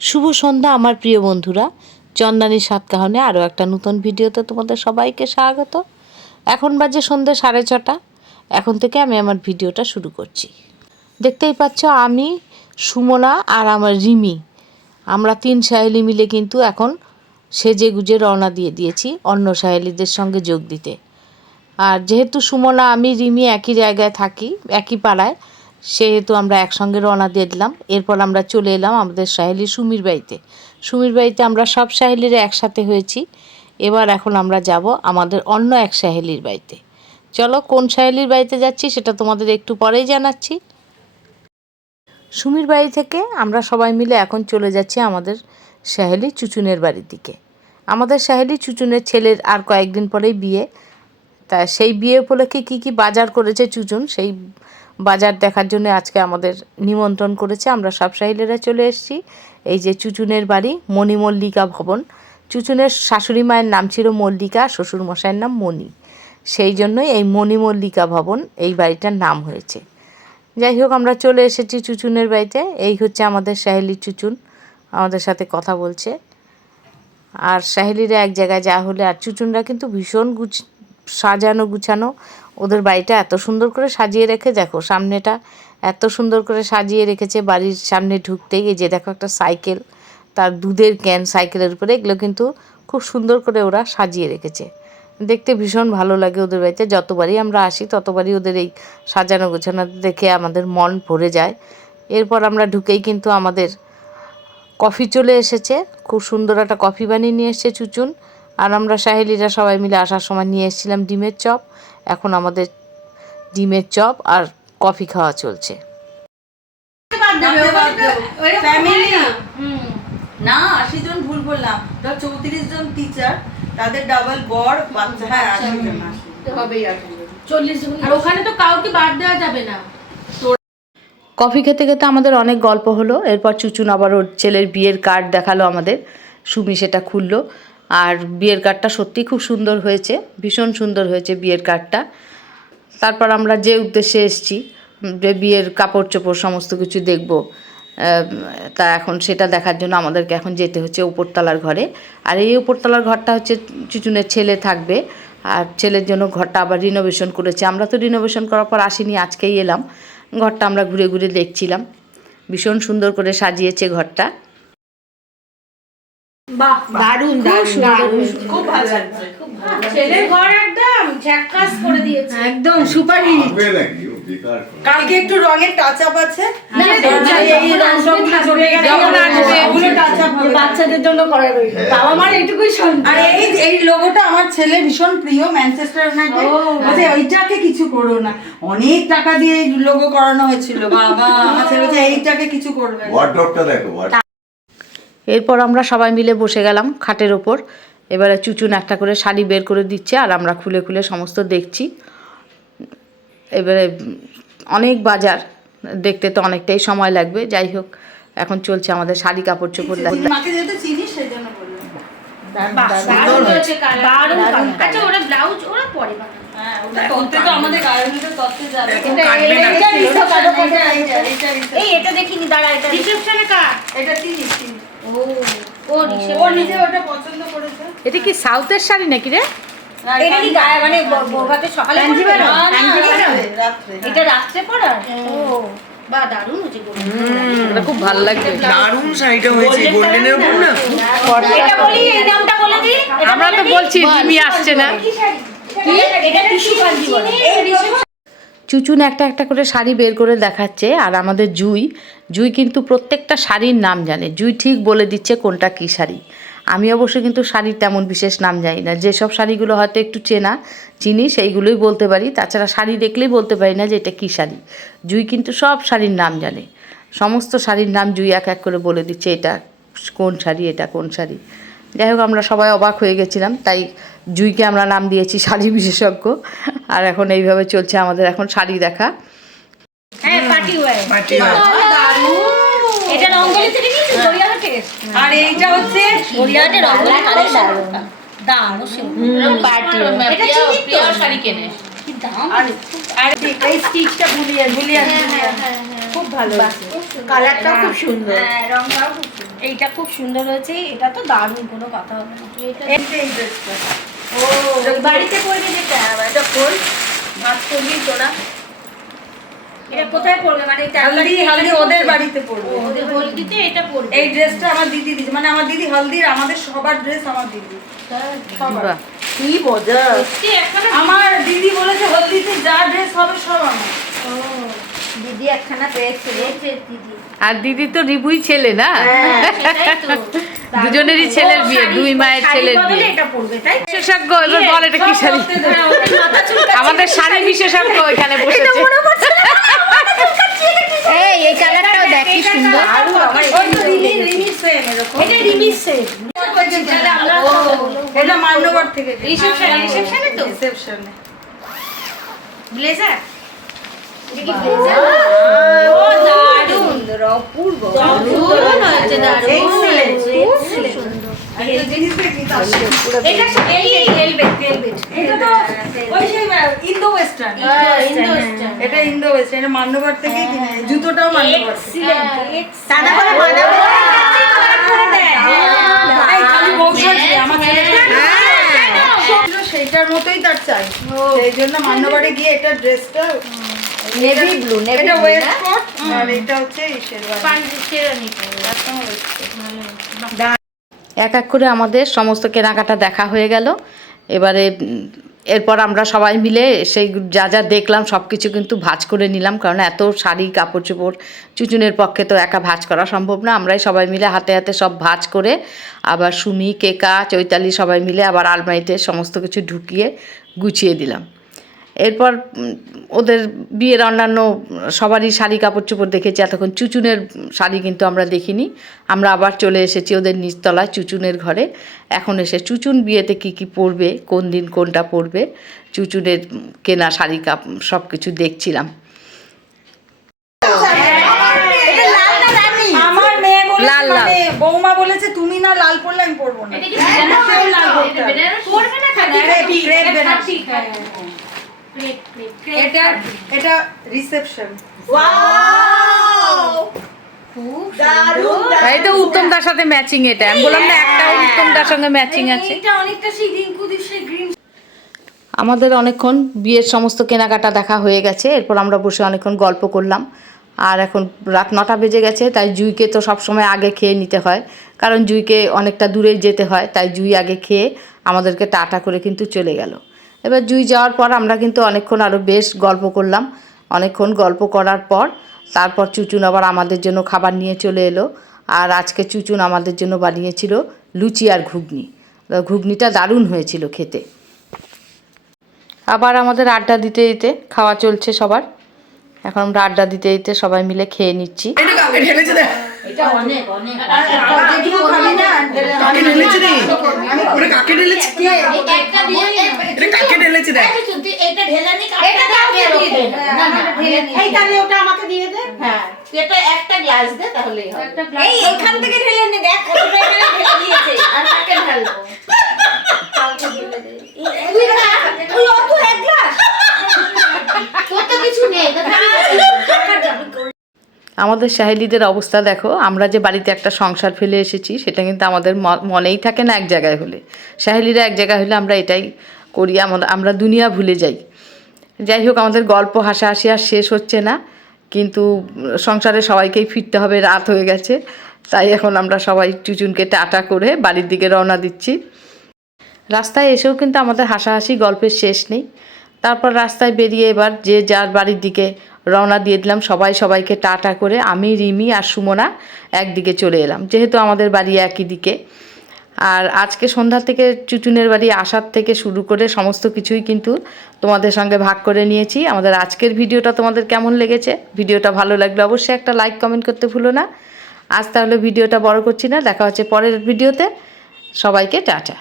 শুভ সন্ধ্যা আমার প্রিয় বন্ধুরা, চন্দানীর সাতকাহনে আরও একটা নতুন ভিডিওতে তোমাদের সবাইকে স্বাগত। এখন বাজে সন্ধ্যে 6:30। এখন থেকে আমি আমার ভিডিওটা শুরু করছি। দেখতেই পাচ্ছ, আমি, সুমনা আর আমার রিমি, আমরা 3 সাহেলি মিলে কিন্তু এখন সেজে গুজে রওনা দিয়ে দিয়েছি অন্য সাহেলিদের সঙ্গে যোগ দিতে। আর যেহেতু সুমনা, আমি, রিমি একই জায়গায় থাকি, একই পাড়ায়, সেহেতু আমরা একসঙ্গে রওনা দিয়ে দিলাম। এরপর আমরা চলে এলাম আমাদের সাহেলি সুমির বাড়িতে। সুমির বাড়িতে আমরা সব সাহেলিরা একসাথে হয়েছি। এখন আমরা যাব আমাদের অন্য এক সাহেলির বাড়িতে। চলো, কোন সাহেলির বাড়িতে যাচ্ছি সেটা তোমাদের একটু পরেই জানাচ্ছি। সুমির বাড়ি থেকে আমরা সবাই মিলে এখন চলে যাচ্ছি আমাদের সাহেলি চুচুনের বাড়ির দিকে। আমাদের সাহেলি চুচুনের ছেলের আর কয়েকদিন পরেই বিয়ে। তা সেই বিয়ে উপলক্ষে কী বাজার করেছে চুচুন, সেই বাজার দেখার জন্য আজকে আমাদের নিমন্ত্রণ করেছে। আমরা সব সাহেলিরা চলে এসেছি। এই যে চুচুনের বাড়ি, মণিমল্লিকা ভবন। চুচুনের শাশুড়ি মায়ের নাম ছিল মল্লিকা, শ্বশুরমশাইয়ের নাম মণি, সেই জন্যই এই মণিমল্লিকা ভবন এই বাড়িটার নাম হয়েছে। যাই হোক, আমরা চলে এসেছি চুচুনের বাড়িতে। এই হচ্ছে আমাদের সাহেলি চুচুন, আমাদের সাথে কথা বলছে। আর সাহেলিরা এক জায়গায় যা হলে, আর চুচুনরা কিন্তু ভীষণ সাজানো গুছানো। ওদের বাড়িটা এত সুন্দর করে সাজিয়ে রেখে, দেখো সামনেটা এত সুন্দর করে সাজিয়ে রেখেছে। বাড়ির সামনে ঢুকতেই এই যে দেখো একটা সাইকেল, তার দুধের ক্যান সাইকেলের উপরে, এগুলো কিন্তু খুব সুন্দর করে ওরা সাজিয়ে রেখেছে। দেখতে ভীষণ ভালো লাগে ওদের বাড়িতে। যতবারই আমরা আসি ততবারই ওদের এই সাজানো গোছানো দেখে আমাদের মন ভরে যায়। এরপর আমরা ঢুকেই কিন্তু আমাদের কফি চলে এসেছে। খুব সুন্দর একটা কফি বানিয়ে নিয়ে এসেছে চুচুন। আর আমরা সাহেলিরা সবাই মিলে আসার সময় নিয়ে এসেছিলাম ডিমের চপ। এখন আমাদের ডিমের চপ আর কফি খাওয়া চলছে। না, 80 জন ভুল বললাম, 34 জন টিচার, তাদের ডাবল বর বাচ্চা। হ্যাঁ, 80 জন হবেই, 40 জন। আর ওখানে তো কাউকে বাদ দেওয়া যাবে না। কফি খেতে খেতে আমাদের অনেক গল্প হলো। এরপর চুচুন আবার ওর ছেলের বিয়ের কার্ড দেখালো আমাদের। সুমি সেটা খুললো। আর বিয়ের কার্ডটা সত্যি খুব সুন্দর হয়েছে, ভীষণ সুন্দর হয়েছে বিয়ের কার্ডটা। তারপর আমরা যে উদ্দেশ্যে এসেছি, যে বিয়ের কাপড় চোপড় সমস্ত কিছু দেখব, তা এখন সেটা দেখার জন্য আমাদেরকে এখন যেতে হচ্ছে উপরতলার ঘরে। আর এই উপরতলার ঘরটা হচ্ছে চুচুনের ছেলে থাকবে। আর ছেলের জন্য ঘরটা আবার রিনোভেশন করেছে। আমরা তো রিনোভেশন করার পর আসিনি, আজকেই এলাম। ঘরটা আমরা ঘুরে ঘুরে দেখছিলাম। ভীষণ সুন্দর করে সাজিয়েছে ঘরটা। বাহ, দারুণ দারুণ, খুব ভালো লাগছে। ছেলের ঘর একদম ঝাক্কাস করে দিয়েছে, একদম সুপার হিট। কালকে একটু রঙের টাচ আপ আছে, বাচ্চাদের জন্য করা রইল। বাবা মার এইটুকুই শুনতে। আর এই লোগোটা আমার ছেলে ভীষণ প্রিয়, ম্যানচেস্টার ইউনাইটেড। বলছে ওইটাকে কিছু করো না, অনেক টাকা দিয়ে লোগো করানো হয়েছিল। বাবা, আমার ছেলে বলছে এইটাকে কিছু করবে না। ওয়ার্ডরোবটা দেখো। এরপর আমরা সবাই মিলে বসে গেলাম খাটের ওপর। এবারে চুচুন একটা করে শাড়ি বের করে দিচ্ছে, আর আমরা খুলে খুলে সমস্ত দেখছি। এবারে অনেক বাজার দেখতে তো অনেকটাই সময় লাগবে। যাই হোক, এখন চলছে আমাদের শাড়ি কাপড় চোপড় দেখা। মাকে যেহেতু চিনি সেই জন্য বললাম। আচ্ছা, ওরা ব্লাউজ ওরা পরে বানাবে। হ্যাঁ, ওটা তত্ত্বে তো আমাদের গার্মেন্টের তত্ত্বে যাবে। এই এটা দেখিনি, দাঁড়া, এটা রিসেপশনে কাট। এটা চিনি। ও ও নিজে ওটা পছন্দ করেছে। এটা কি সাউথের শাড়ি নাকি রে? এটা কি গায়ে মানে বৌভাতে সকালে পরবে? রাত্রে। এটা রাত্রে পরার? ও বা দারুণ হয়েছে। এটা খুব ভালো লাগবে। দারুণ শাড়িটা হয়েছে, গোল্ডেনের উপর না। এটা বলি, এই নামটা বলে দি। আমরা তো বলছি রিমি আসছে না। এটা টিস্যু কাঞ্জিবরম। চুচুন একটা একটা করে শাড়ি বের করে দেখাচ্ছে। আর আমাদের জুই কিন্তু প্রত্যেকটা শাড়ির নাম জানে। জুই ঠিক বলে দিচ্ছে কোনটা কী শাড়ি। আমি অবশ্য কিন্তু শাড়ির তেমন বিশেষ নাম জানি না। যেসব শাড়িগুলো হয়তো একটু চিনি সেইগুলোই বলতে পারি। তাছাড়া শাড়ি দেখলেই বলতে পারি না যে এটা কী শাড়ি। জুই কিন্তু সব শাড়ির নাম জানে। সমস্ত শাড়ির নাম জুই এক এক করে বলে দিচ্ছে, এটা কোন শাড়ি, এটা কোন শাড়ি। যাই হোক, আমরা সবাই অবাক হয়ে গেছিলাম। তাই জুইকে আমরা নাম দিয়েছি শাড়ি বিশেষজ্ঞ। আর এখন এইভাবে চলছে আমাদের এখন শাড়ি দেখা। হ্যাঁ, পার্টি ওয়্যার। এটা রঙ্গলি থেকে নিয়েছি, গড়িয়াহাটে। আর এইটা হচ্ছে গড়িয়াহাটে রঙ্গলি কালেকশন। দারুণ পার্টি। এটা পিওর শাড়ি কেনে। কি দাম! আর এই স্টিচটা ভুলিয়ে খুব ভালো হয়েছে কালারটাও খুব সুন্দর রংটাও খুব সুন্দর এইটা খুব সুন্দর হয়েছে এটা তো দারুণ কোনো কথা হবে না এই ড্রেসটা ও বাড়িতে পরবি যেটা এটা ফুল ভাত করবি তোরা এটা কোথায় পড়বে মানে হলদি ওদের বাড়িতে পরবে ওদের হলদিতে এটা পড়বে এই ড্রেসটা আমার দিদি দিয়েছে মানে আমার দিদি হলদির আমাদের সবার ড্রেস আমার দিদি সবার কি মজা সত্যি একখানা আমার দিদি বলেছে হলদিতে যা ড্রেস হবে সব আমার দিদি একখানা পেয়েছে দিদি আর দিদি তো রিবুই ছেলে না, সেটাই তো দুজনেরই ছেলের বিয়ে, দুই মায়ের ছেলের বিয়ে। এটা পড়বে তাই বিশেষজ্ঞ এবার বল এটা কি শাড়ি? হ্যাঁ, ওদের মাথা চুলকাচ্ছে। আমাদের শাড়ি বিশেষজ্ঞ এখানে বসেছে। এই কালারটাও দেখ কি সুন্দর ওই তো রিমি সেম এরকম এটা রিমিস সেট এটা মান্যবর থেকে রিসেপশনে তো রিসেপশনে ব্লেজার এটা কি ব্লেজার ও দারুণ অপূর্ব দারুণ হয়েছে দারুণ Excellent, খুব সুন্দর একটা জিনিস দেখি তার এটা ভেলভেট এটা তো ওই সেই ইন্দো ওয়েস্টার্ন এটা ইন্দো ওয়েস্টার্ন এটা মান্যবর থেকে কিনে জুতোটাও মান্যবর থেকে টানা করে বানাবো এই খালি বউ সাজবে আমার ছেলেটা সেইটার মতোই তার চাই সেই জন্য মান্যবরে গিয়ে এটা ড্রেসটা নেভি ব্লু এটা ওয়েস্ট কোট আর এটা হচ্ছে শেরওয়ানি শেরওয়ানি এক এক করে আমাদের সমস্ত কেনাকাটা দেখা হয়ে গেল। এবারে এরপর আমরা সবাই মিলে সেই যা যা দেখলাম সব কিছু কিন্তু ভাঁজ করে নিলাম, কারণ এত শাড়ি কাপড় চোপড় চুচুনের পক্ষে তো একা ভাঁজ করা সম্ভব না। আমরাই সবাই মিলে হাতে হাতে সব ভাঁজ করে আবার সুমি, কেকা, চৈতালি সবাই মিলে আবার আলমারিতে সমস্ত কিছু ঢুকিয়ে গুছিয়ে দিলাম। এরপর ওদের বিয়ের অন্যান্য সবারই শাড়ি কাপড় চোপড় দেখেছি, এতক্ষণ চুচুনের শাড়ি কিন্তু আমরা দেখিনি। আমরা আবার চলে এসেছি ওদের নিচতলায় চুচুনের ঘরে। এখন এসে চুচুন বিয়েতে কি কি পরবে, কোন দিন কোনটা পরবে, চুচুনের কেনা শাড়ি সব কিছু দেখছিলাম। আমার মেয়ে বলেছে লাল লাল। মানে বৌমা বলেছে তুমি না লাল পরলে আমি পরবো না এটা কি কেউ লাল পড়বে না কেন ক্রেপ বেনারসি। ক্রেপ এটা এটা রিসেপশন খুব দারুণ এই তো উত্তমদার সাথে ম্যাচিং, এটা আমি বললাম না একটা উত্তমদার সঙ্গে ম্যাচিং আছে। এটা অনেকটা সেই রিঙ্কু দিশে গ্রিন আমাদের অনেকক্ষণ বিয়ের সমস্ত কেনাকাটা দেখা হয়ে গেছে। এরপর আমরা বসে অনেকক্ষণ গল্প করলাম। আর এখন রাত 9টা বেজে গেছে, তাই জুইকে তো সবসময় আগে খেয়ে নিতে হয়, কারণ জুইকে অনেকটা দূরে যেতে হয়, তাই জুই আগে খেয়ে আমাদেরকে টাটা করে কিন্তু চলে গেল। এবার জুই যাওয়ার পর আমরা কিন্তু অনেকক্ষণ আরও বেশ গল্প করলাম। অনেকক্ষণ গল্প করার পর তারপর চুচুন আবার আমাদের জন্য খাবার নিয়ে চলে এলো। আর আজকে চুচুন আমাদের জন্য বানিয়েছিল লুচি আর ঘুগনি। ঘুগনিটা দারুণ হয়েছিল খেতে। আবার আমাদের আড্ডা দিতে দিতে খাওয়া চলছে সবার। এখন আমরা আড্ডা দিতে দিতে সবাই মিলে খেয়ে নিচ্ছি। এটা কাকে ঢেলেছে রে? এটা অনেক অনেক কাকে ঢেলেছে রে? ওরে কাকে ঢেলেছে? একটা দিয়ে এটা কাকে ঢেলেছে রে? এটা ঢেলানি এটা দিয়ে দে না না এই তাহলে ওটা আমাকে দিয়ে দে হ্যাঁ এটা একটা গ্লাস দে তাহলেই হবে এই এখান থেকে ঢেলে নে দেখ কতটা এখানে ঢেলে দিয়েছে আর কাকে ঢালবো কাউকে ঢেলে দে তুই অত এক গ্লাস কত কিছু নেই টাকা যাবে আমাদের সাহেলিদের অবস্থা দেখো। আমরা যে বাড়িতে একটা সংসার ফেলে এসেছি সেটা কিন্তু আমাদের মনেই থাকে না এক জায়গায় হলে। সাহেলিরা এক জায়গায় হলে আমরা এটাই করি, আমরা দুনিয়া ভুলে যাই। যাই হোক, আমাদের গল্প হাসাহাসি আর শেষ হচ্ছে না, কিন্তু সংসারে সবাইকেই ফিরতে হবে, রাত হয়ে গেছে। তাই এখন আমরা সবাই চুচুনকে টাটা করে বাড়ির দিকে রওনা দিচ্ছি। রাস্তায় এসেও কিন্তু আমাদের হাসাহাসি গল্পের শেষ নেই। তারপর রাস্তায় বেরিয়ে এবার যে যার বাড়ির দিকে রওনা দিয়ে দিলাম, সবাই সবাইকে টাটা করে আমি, রিমি আর সুমনা একদিকে চলে এলাম, যেহেতু আমাদের বাড়ি একই দিকে। আর আজকে সন্ধ্যা থেকে চুচুনের বাড়ি আসার থেকে শুরু করে সমস্ত কিছুই কিন্তু তোমাদের সঙ্গে ভাগ করে নিয়েছি। আমাদের আজকের ভিডিওটা তোমাদের কেমন লেগেছে? ভিডিওটা ভালো লাগলে অবশ্যই একটা লাইক কমেন্ট করতে ভুলো না। আজ তাহলে ভিডিওটা বড় করছি না, দেখা হচ্ছে পরের ভিডিওতে। সবাইকে টাটা।